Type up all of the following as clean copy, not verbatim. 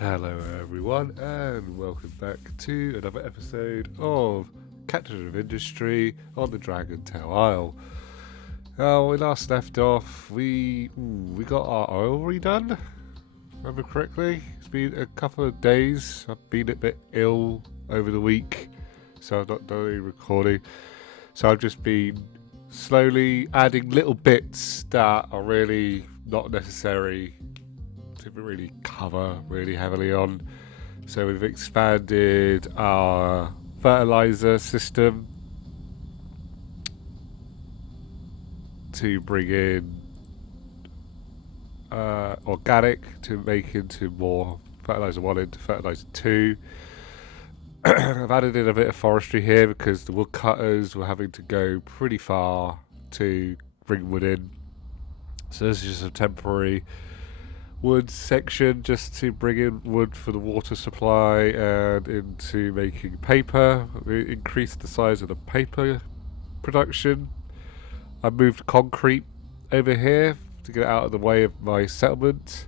Hello everyone and welcome back to another episode of Captain of Industry on the Dragontail Isle. We last left off, we got our oil redone, remember correctly? It's been a couple of days, I've been a bit ill over the week, so I've not done any recording. So I've just been slowly adding little bits that are really not necessary to really cover really heavily on. So we've expanded our fertilizer system to bring in organic to make into more fertilizer 1 into fertilizer 2. I've added in a bit of forestry here because the woodcutters were having to go pretty far to bring wood in. So this is just a temporary wood section just to bring in wood for the water supply and into making paper. We increased the size of the paper production. I moved concrete over here to get out of the way of my settlement.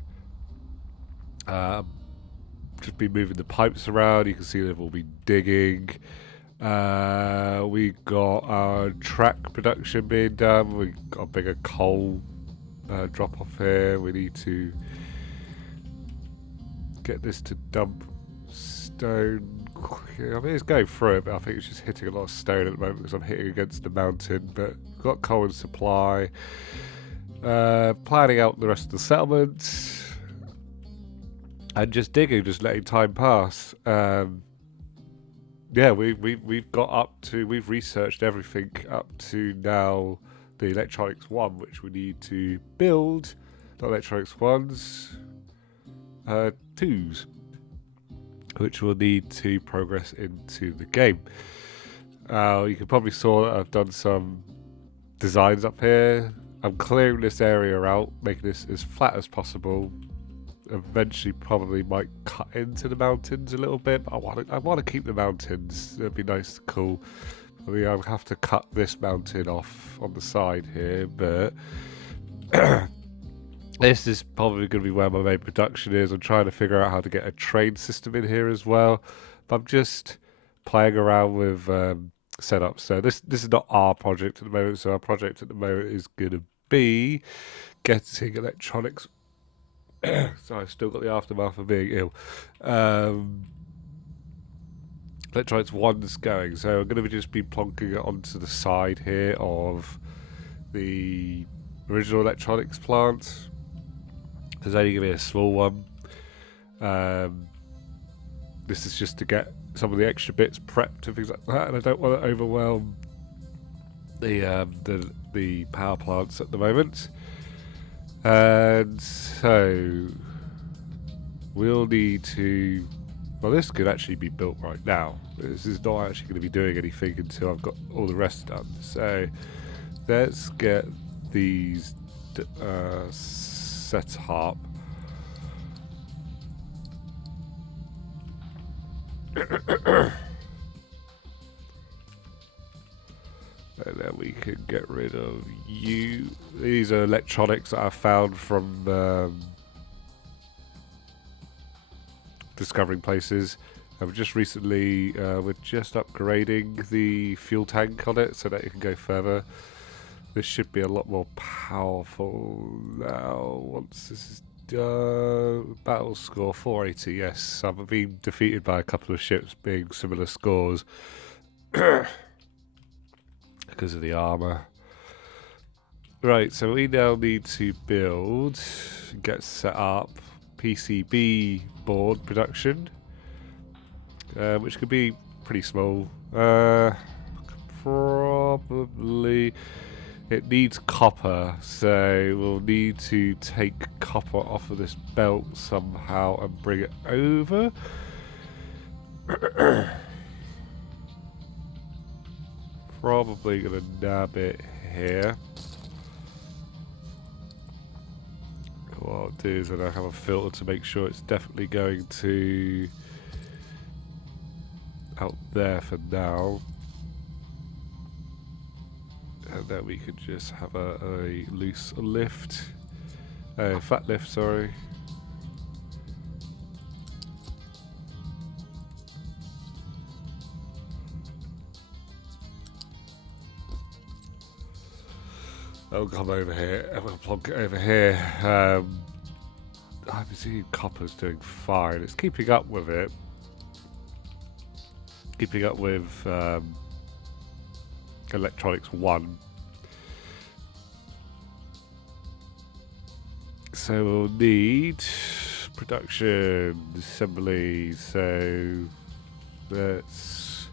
Just been moving the pipes around. You can see they've all been digging. We got our track production being done. We got a bigger coal drop off here. We need to get this to dump stone quicker. I mean, it's going through it, but I think it's just hitting a lot of stone at the moment because I'm hitting against the mountain. But we've got coal and supply. Planning out the rest of the settlement. And just digging, just letting time pass. Yeah, we've got up to, we've researched everything up to now the electronics 1, which we need to build. Not electronics 1s. 2s, which will need to progress into the game. You can probably saw that I've done some designs up here. I'm clearing this area out, making this as flat as possible. Eventually probably might cut into the mountains a little bit, but I want to keep the mountains. It'd be nice and cool. I mean, I'll have to cut this mountain off on the side here, but this is probably going to be where my main production is. I'm trying to figure out how to get a train system in here as well. But I'm just playing around with setup. So this is not our project at the moment. So our project at the moment is going to be getting electronics. So I've still got the aftermath of being ill. Electronics 1's going. So I'm going to just be plonking it onto the side here of the original electronics plant. There's only going to be a small one. This is just to get some of the extra bits prepped and things like that, and I don't want to overwhelm the power plants at the moment. And so we'll need to. Well, this could actually be built right now. This is not actually going to be doing anything until I've got all the rest done. So let's get these set up. And then we can get rid of you. These are electronics that I found from discovering places. I've just recently, we're just upgrading the fuel tank on it so that it can go further. This should be a lot more powerful now once this is done. Battle score 480, yes. I've been defeated by a couple of ships being similar scores because of the armour. Right, so we now need to build, get set up PCB board production, which could be pretty small. Probably it needs copper, so we'll need to take copper off of this belt somehow and bring it over. Probably gonna nab it here. What I'll do is I have a filter to make sure it's definitely going to out there for now. And then we could just have a loose lift. A flat lift, sorry. I'll come over here. I'm going to plonk it over here. I see copper's doing fine. It's keeping up with it. Keeping up with electronics 1. So we'll need production, assembly, so let's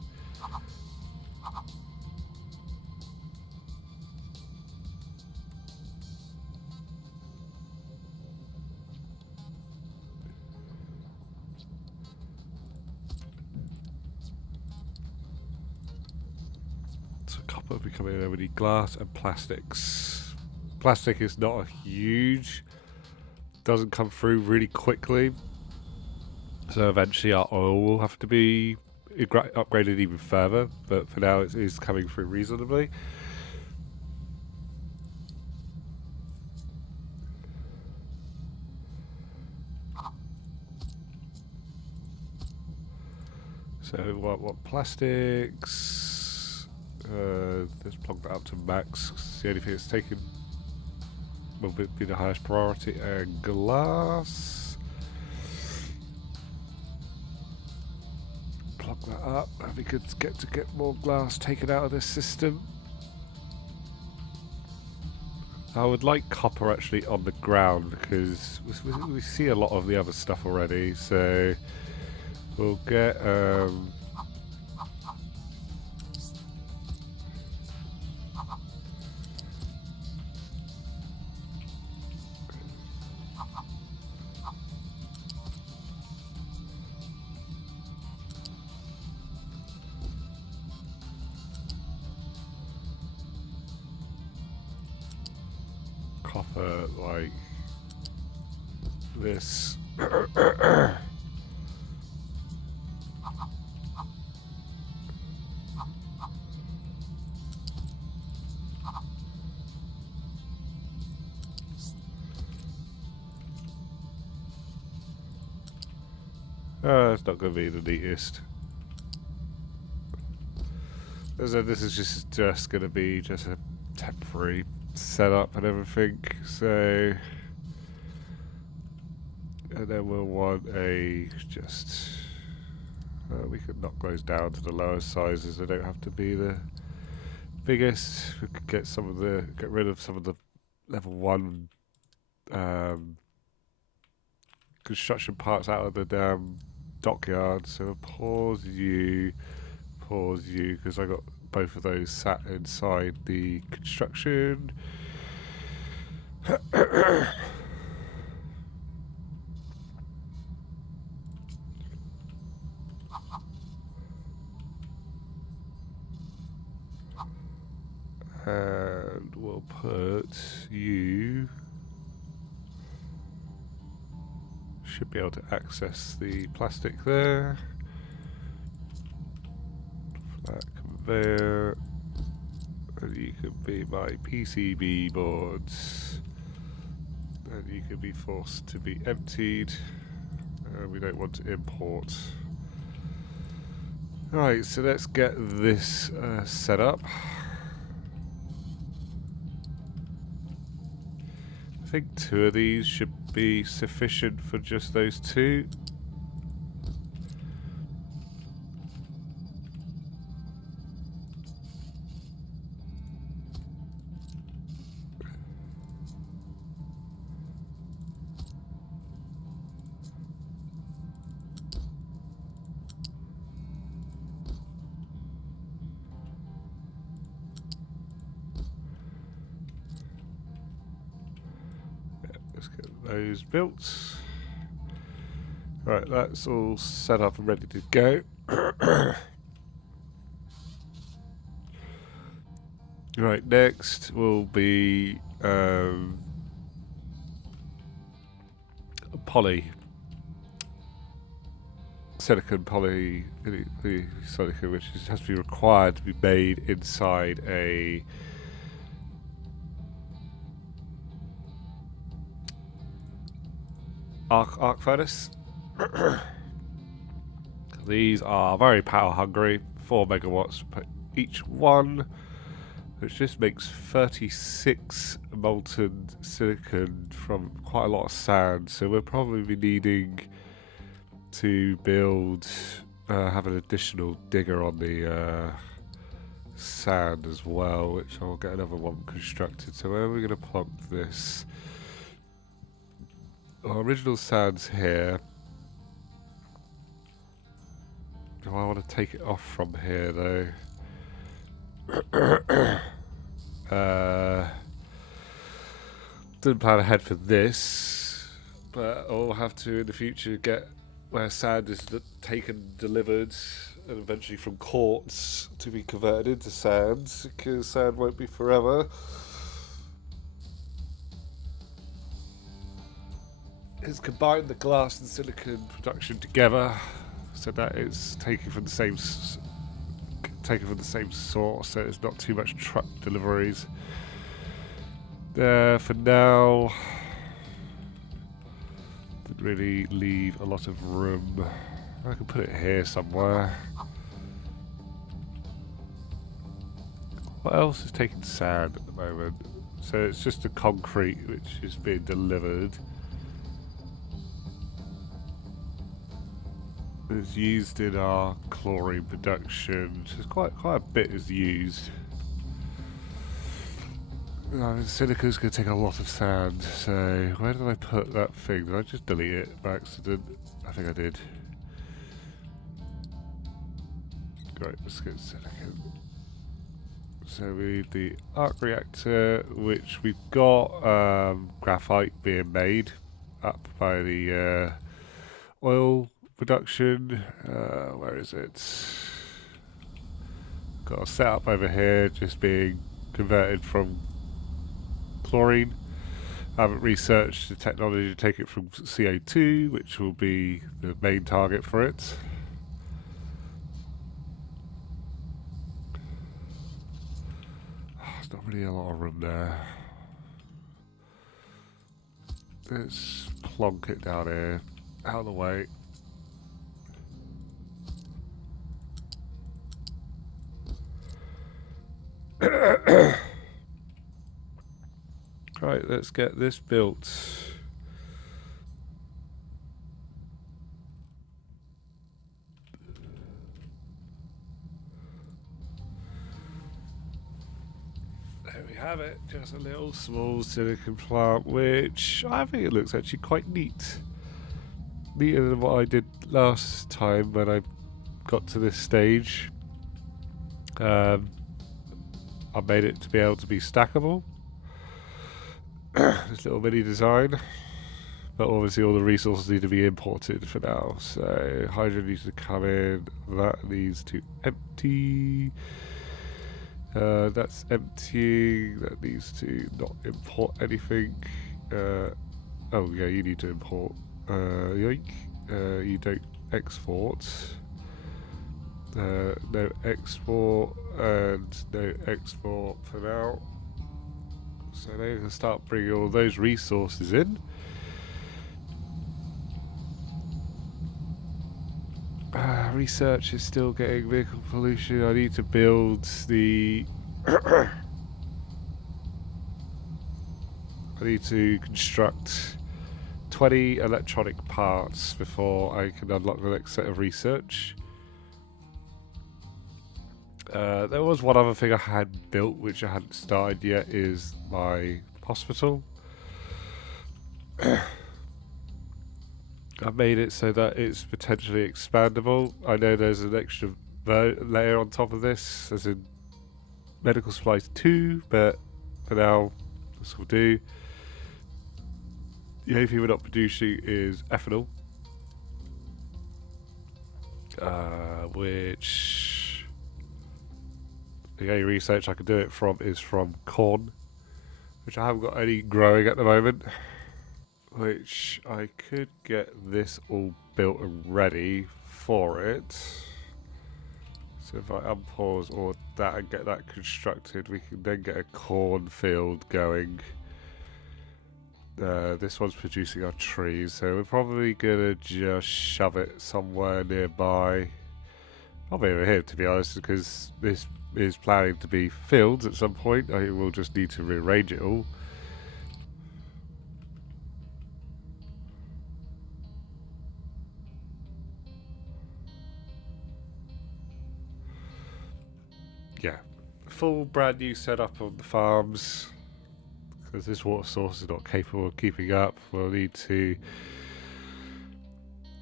so copper will be coming in. We need glass and plastics. Plastic is not a huge, doesn't come through really quickly, so eventually our oil will have to be upgraded even further, but for now it is coming through reasonably. So what plastics, let's plug that up to max. It's the only thing that's taken will be the highest priority. And glass, plug that up. That'd be good to get more glass taken out of this system. I would like copper actually on the ground because we see a lot of the other stuff already. So we'll get copper like this. It's not going to be the neatest. So this is just going to be just a temporary setup and everything. So, and then we'll want a just. We could knock those down to the lower sizes. They don't have to be the biggest. We could get rid of some of the level 1 construction parts out of the damn dockyard. So we'll pause you, because I got both of those sat inside the construction. And we'll put you. Should be able to access the plastic there. Flat conveyor. And you can be my PCB boards. And you can be forced to be emptied. We don't want to import. Alright, so let's get this set up. I think 2 of these should be sufficient for just those 2. Let's get those built. Right, that's all set up and ready to go. Right, next will be silicon silicon, which has to be required to be made inside a arc furnace. These are very power hungry, 4 megawatts per each one. which just makes 36 molten silicon from quite a lot of sand. So we'll probably be needing to build, have an additional digger on the sand as well, which I'll get another one constructed. So where are we going to plonk this? Our original sand's here. Do I want to take it off from here though? Didn't plan ahead for this, but I'll have to in the future get where sand is taken, delivered, and eventually from quartz to be converted into sand, because sand won't be forever. It's combined the glass and silicon production together, so that it's taken from the same source, so it's not too much truck deliveries. There for now. Didn't really leave a lot of room. I can put it here somewhere. What else is taking sand at the moment? So it's just the concrete which is being delivered. It's used in our chlorine production. So quite a bit is used. Silica's going to take a lot of sand, so where did I put that thing? Did I just delete it by accident? I think I did. Right, let's get silicon. So we need the arc reactor, which we've got graphite being made up by the oil production. Where is it? Got a setup over here just being converted from chlorine. I haven't researched the technology to take it from CO2, which will be the main target for it. There's not really a lot of room there. Let's plonk it down here, out of the way. Right, let's get this built. There we have it, just a little small silicon plant, which I think it looks actually quite neat. Neater than what I did last time when I got to this stage. I made it to be able to be stackable. This little mini design, but obviously all the resources need to be imported for now. So hydrogen needs to come in, that needs to empty. That's emptying, that needs to not import anything. Oh yeah, you need to import. Yoink. You don't export. No export and no export for now. So they can start bringing all those resources in. Research is still getting vehicle pollution. I need to build the... I need to construct 20 electronic parts before I can unlock the next set of research. There was one other thing I had built which I hadn't started yet, is my hospital. I've made it so that it's potentially expandable. I know there's an extra layer on top of this, as in medical supplies 2, but for now this will do. The only thing we're not producing is ethanol, which... The only research I can do it from is from corn, which I haven't got any growing at the moment. Which I could get this all built and ready for it. So if I unpause all that and get that constructed, we can then get a cornfield going. This one's producing our trees, so we're probably gonna just shove it somewhere nearby. I'll be over here, to be honest, because this is planning to be filled at some point. I will just need to rearrange it all. Yeah, full brand new setup on the farms, because this water source is not capable of keeping up. We'll need to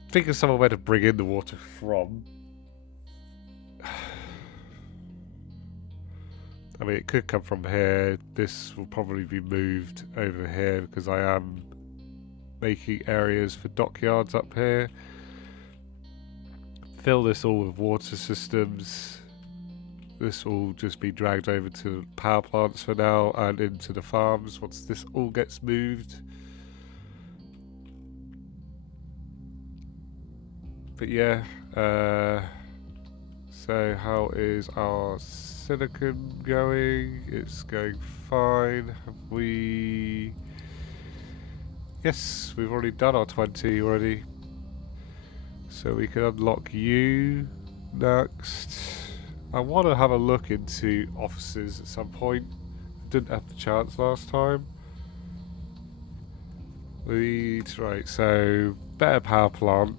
think of somewhere where to bring in the water from. I mean, it could come from here. This will probably be moved over here because I am making areas for dockyards up here. Fill this all with water systems. This will just be dragged over to power plants for now and into the farms once this all gets moved. But yeah, so how is our silicon going? It's going fine. Have we... Yes, we've already done our 20 already. So we can unlock you next. I want to have a look into offices at some point. Didn't have the chance last time. Right, so better power plant.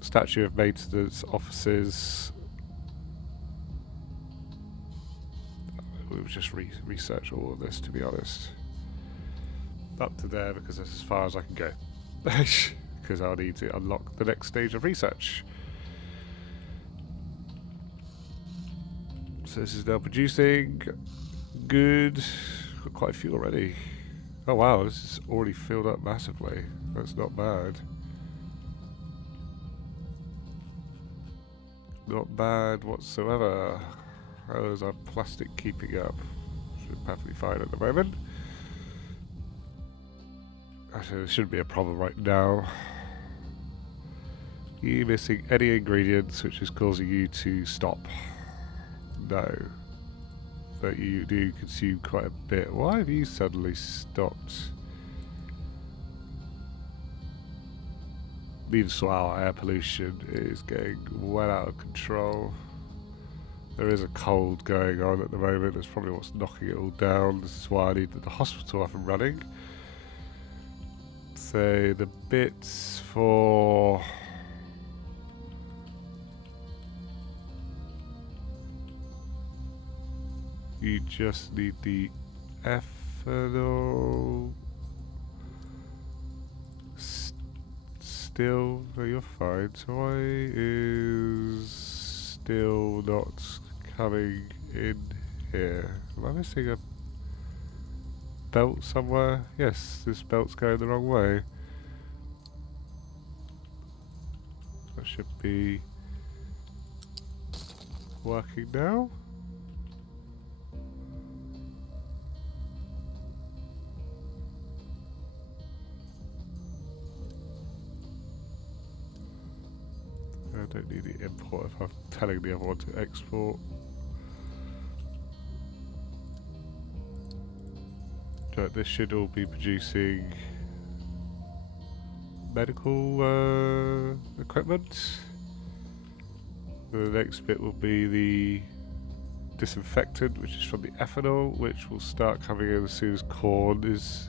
Statue of maintenance offices. We'll just research all of this, to be honest. Up to there because that's as far as I can go. Because I'll need to unlock the next stage of research. So this is now producing. Good. Got quite a few already. Oh wow, this is already filled up massively. That's not bad. Not bad whatsoever. How is our plastic keeping up? Should be perfectly fine at the moment. Actually, there shouldn't be a problem right now. You missing any ingredients which is causing you to stop? No. But you do consume quite a bit. Why have you suddenly stopped? Meanwhile, air pollution is getting well out of control. There is a cold going on at the moment. That's probably what's knocking it all down. This is why I need the hospital up and running. So the bits for... You just need the ethanol. Still, no, you're fine. So why is still not coming in here? Am I missing a belt somewhere? Yes, this belt's going the wrong way. That should be working now. I don't need the import if I'm telling the other one to export. But this should all be producing medical equipment. The next bit will be the disinfectant, which is from the ethanol, which will start coming in as soon as corn is...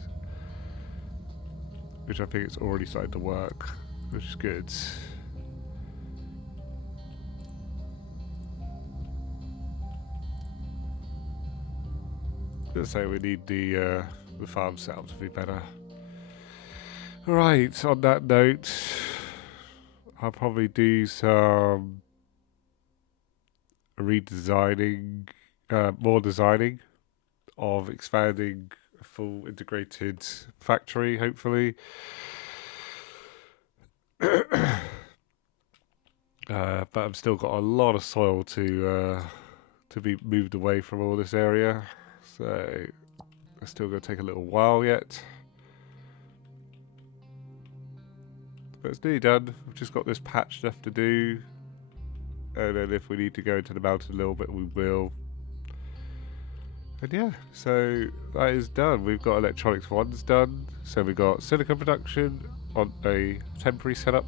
Which I think it's already started to work, which is good. Let's say we need the farm setup to be better. Right, on that note, I'll probably do some redesigning, more designing of expanding a full integrated factory, hopefully. But I've still got a lot of soil to be moved away from all this area. So, it's still going to take a little while yet. But it's nearly done. We've just got this patch left to do. And then if we need to go into the mountain a little bit, we will. And yeah, so that is done. We've got electronics 1's done. So we've got silicon production on a temporary setup.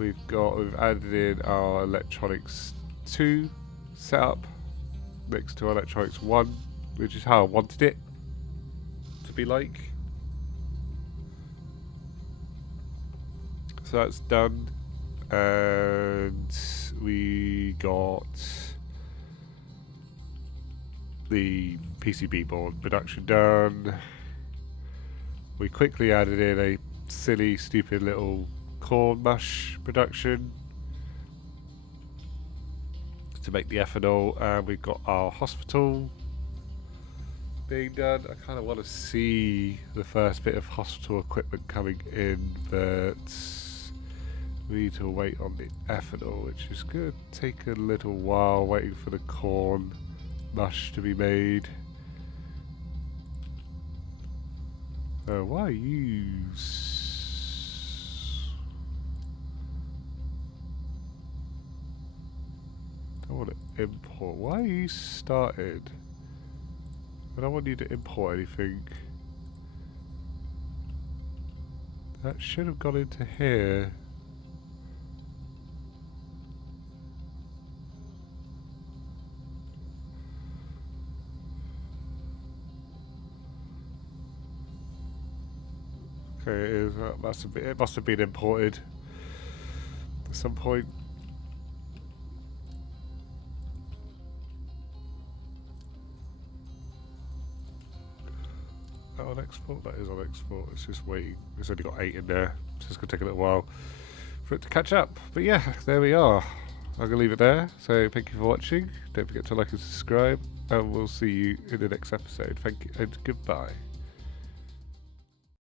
we've added in our electronics 2 setup next to electronics 1, which is how I wanted it to be like. So that's done, and we got the PCB board production done. We quickly added in a silly, stupid little corn mush production to make the ethanol, and we've got our hospital being done. I kind of want to see the first bit of hospital equipment coming in, but we need to wait on the ethanol, which is going to take a little while, waiting for the corn mush to be made. Why use... I want to import. Why you started? I don't want you to import anything. That should have gone into here. Okay, it is. It must have been imported at some point. On export? That is on export. It's just waiting. It's only got 8 in there, so it's going to take a little while for it to catch up. But yeah, there we are. I'm going to leave it there. So thank you for watching. Don't forget to like and subscribe, and we'll see you in the next episode. Thank you and goodbye.